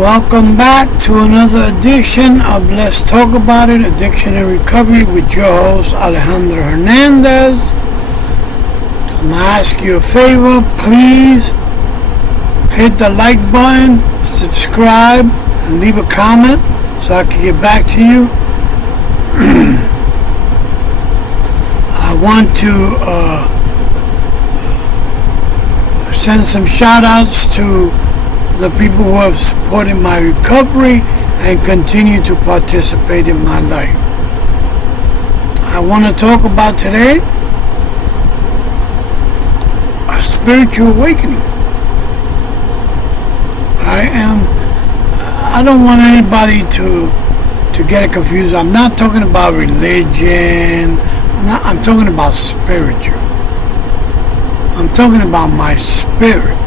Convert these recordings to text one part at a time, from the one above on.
Welcome back to another edition of Let's Talk About It, Addiction and Recovery with your host Alejandro Hernandez. I'm going to ask you a favor, please hit the like button, subscribe, and leave a comment so I can get back to you. I want to send some shout outs to the people who have supported my recovery and continue to participate in my life. I want to talk about today a spiritual awakening. I don't want anybody to get it confused. I'm not talking about religion. I'm talking about spiritual. I'm talking about my spirit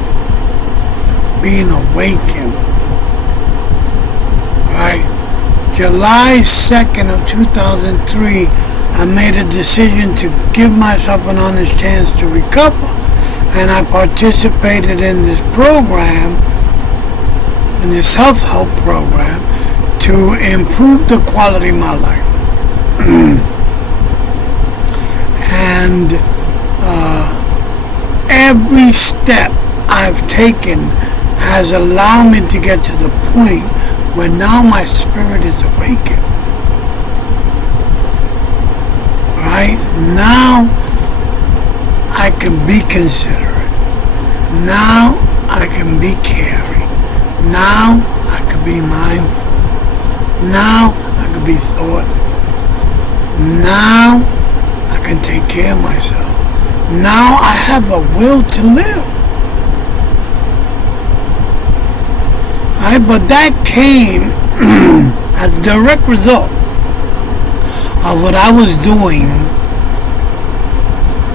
being awakened. Right? July 2nd of 2003, I made a decision to give myself an honest chance to recover, and I participated in this program, in this self-help program, to improve the quality of my life. And every step I've taken has allowed me to get to the point where now my spirit is awakened. Right? Now I can be considerate. Now I can be caring. Now I can be mindful. Now I can be thoughtful. Now I can take care of myself. Now I have a will to live. Right? But that came as a direct result of what I was doing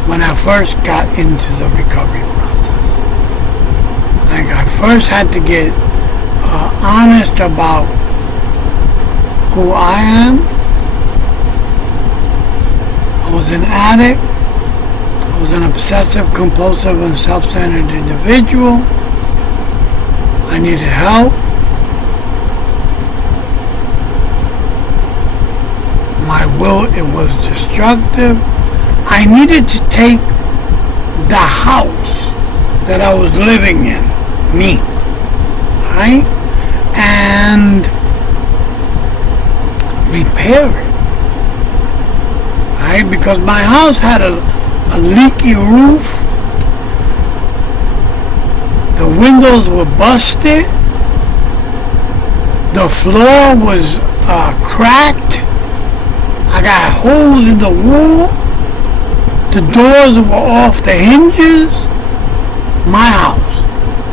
when I first got into the recovery process. Like, I first had to get honest about who I am. I was an addict. I was an obsessive, compulsive, and self-centered individual. I needed help. My will, it was destructive. I needed to take the house that I was living in, me, right? And repair it, right? Because my house had a leaky roof. The windows were busted. The floor was cracked. I got holes in the wall. The doors were off the hinges. My house,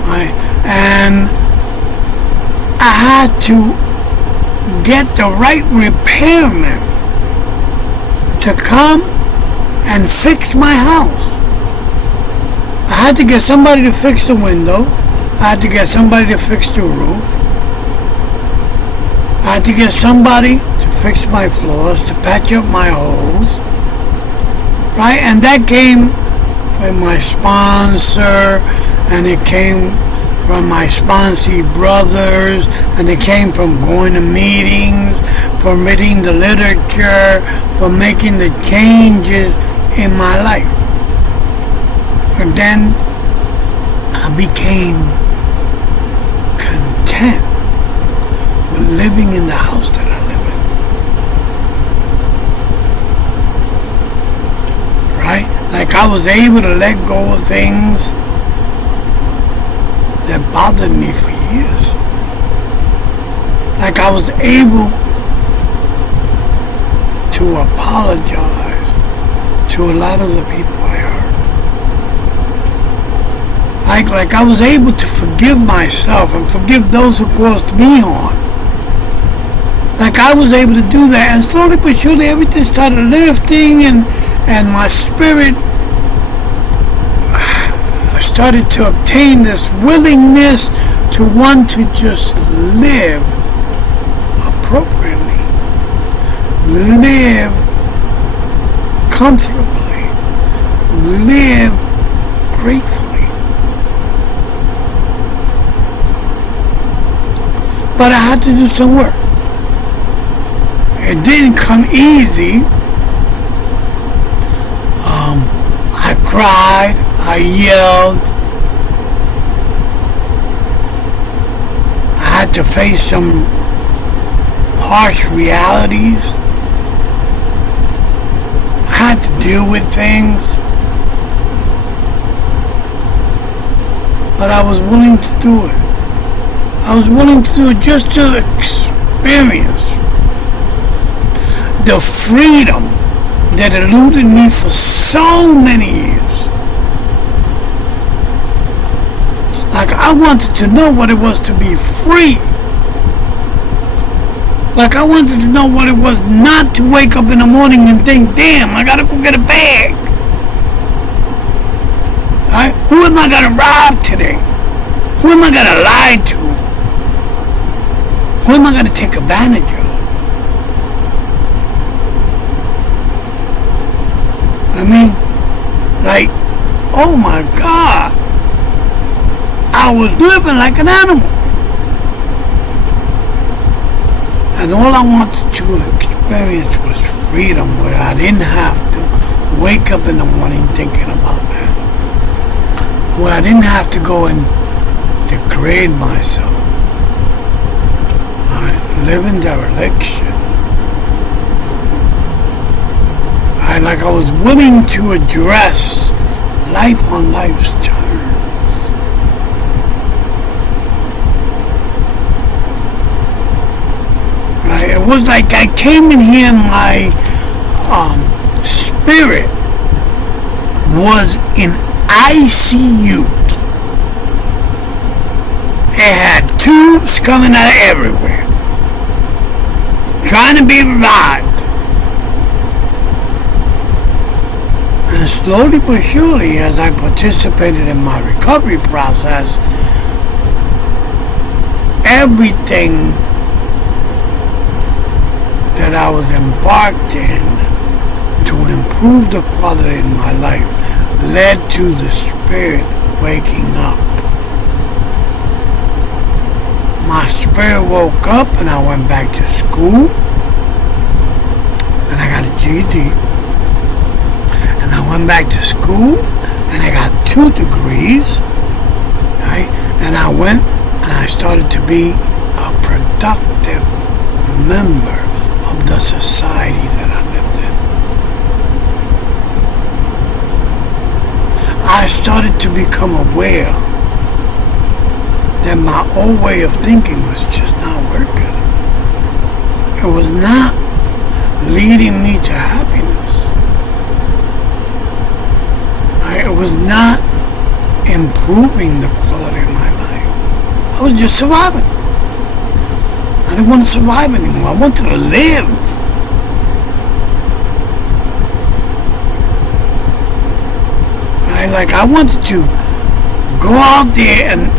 right? And I had to get the right repairman to come and fix my house. I had to get somebody to fix the window. I had to get somebody to fix the roof. I had to get somebody to fix my floors, to patch up my holes. Right? And that came from my sponsor, and it came from my sponsee brothers, and it came from going to meetings, from reading the literature, from making the changes in my life. And then I became content with living in the house that I live in. Right? Like, I was able to let go of things that bothered me for years. Like, I was able to apologize to a lot of the people I hurt. Like I was able to forgive myself and forgive those who caused me harm. Like, I was able to do that, and slowly but surely everything started lifting, and my spirit started to obtain this willingness to want to just live appropriately, live comfortably, live gratefully. But I had to do some work. It didn't come easy. I cried, I yelled. I had to face some harsh realities. I had to deal with things. But I was willing to do it. I was willing to do it just to experience the freedom that eluded me for so many years. Like, I wanted to know what it was to be free. Like, I wanted to know what it was not to wake up in the morning and think, damn, I gotta go get a bag. Who am I gonna rob today? Who am I gonna lie to? Who am I gonna take advantage of? I mean, like, oh my God, I was living like an animal. And all I wanted to experience was freedom, where I didn't have to wake up in the morning thinking about that. Where I didn't have to go and degrade myself. I live in dereliction. Like, I was willing to address life on life's terms. Right? It was like I came in here and my spirit was in ICU. It had tubes coming out of everywhere, trying to be revived. And slowly but surely, as I participated in my recovery process, everything that I was embarked in to improve the quality of my life led to the spirit waking up. My spirit woke up and I went back to school and I got a GED. And I went back to school and I got 2 degrees, right? And I went and I started to be a productive member of the society that I lived in. I started to become aware that my old way of thinking was just not working. It was not leading me to happiness. It was not improving the quality of my life. I was just surviving. I didn't want to survive anymore. I wanted to live. Like, I wanted to go out there and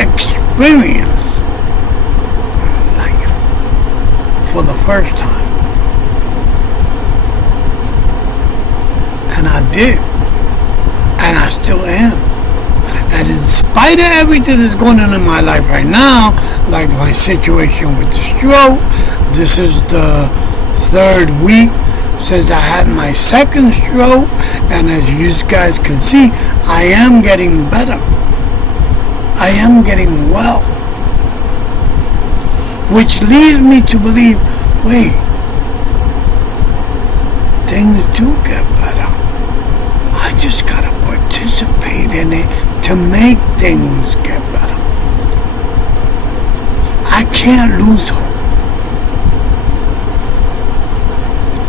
experience life for the first time. And I did. And I still am. And in spite of everything that's going on in my life right now, like my situation with the stroke, this is the 3rd week since I had my 2nd stroke. And as you guys can see, I am getting better. I am getting well. Which leads me to believe, wait, things do get better. I just gotta participate in it to make things get better. I can't lose hope.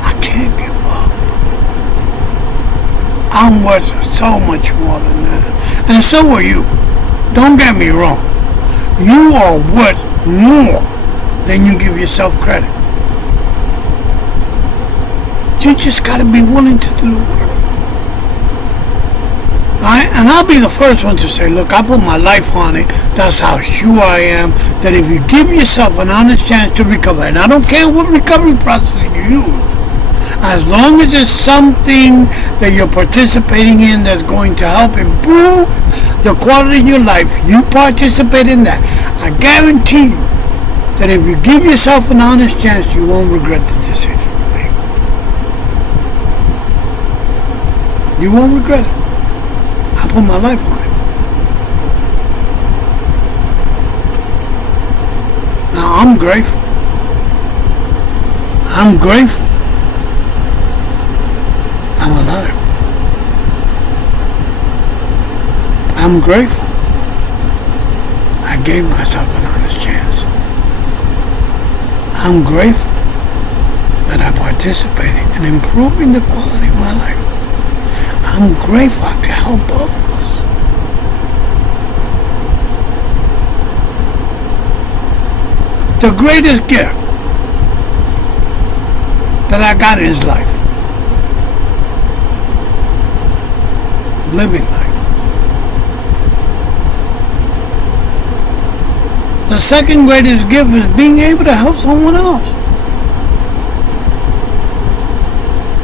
I can't give up. I'm worth so much more than that. And so are you. Don't get me wrong. You are worth more than you give yourself credit. You just gotta be willing to do the work. Alright? And I'll be the first one to say, look, I put my life on it. That's how sure I am that if you give yourself an honest chance to recover, and I don't care what recovery process you use, as long as it's something that you're participating in that's going to help improve the quality of your life, you participate in that, I guarantee you that if you give yourself an honest chance, you won't regret the decision you make. You won't regret it. I put my life on it. Now, I'm grateful. I'm grateful. I'm alive. I'm grateful. I gave myself an honest chance. I'm grateful that I participated in improving the quality of my life. I'm grateful I could help others. The greatest gift that I got in this life, living life. The second greatest gift is being able to help someone else.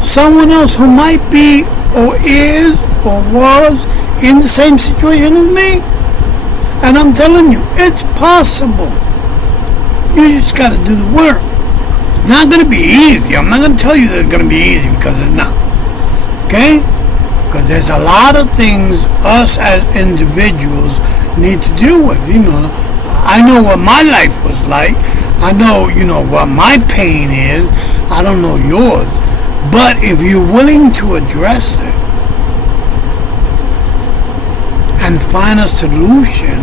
Someone else who might be or is or was in the same situation as me. And I'm telling you, it's possible. You just got to do the work. It's not going to be easy. I'm not going to tell you that it's going to be easy, because it's not. Okay? Because there's a lot of things us as individuals need to deal with. You know, I know what my life was like. I know, what my pain is. I don't know yours. But if you're willing to address it and find a solution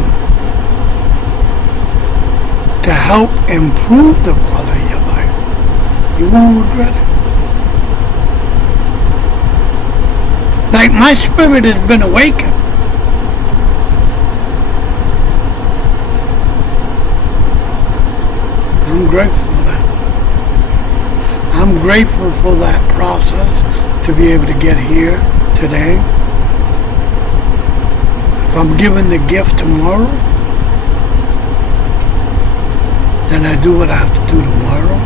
to help improve the quality of your life, you won't regret it. Like, my spirit has been awakened. I'm grateful for that. I'm grateful for that process to be able to get here today. If I'm given the gift tomorrow, then I do what I have to do tomorrow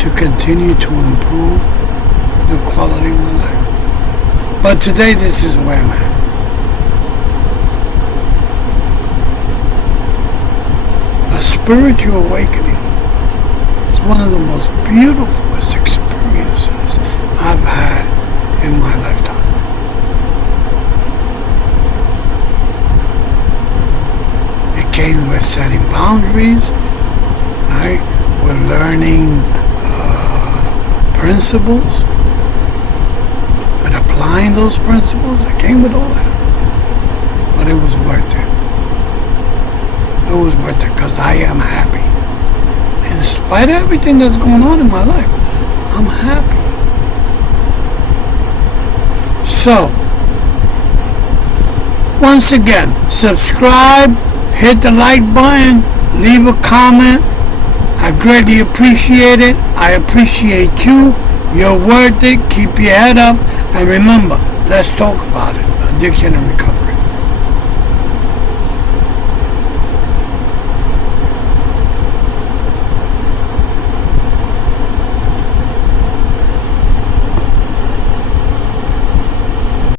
to continue to improve the quality of my life. But today, this is where I'm at. A spiritual awakening is one of the most beautiful experiences I've had in my lifetime. It came with setting boundaries, right? We're learning principles, and applying those principles. It came with all that. But it was worth it. It was worth it, because I am happy. In spite of everything that's going on in my life, I'm happy. So, once again, subscribe, hit the like button, leave a comment. I greatly appreciate it. I appreciate you. You're worth it. Keep your head up. And remember, let's talk about it. Addiction and recovery.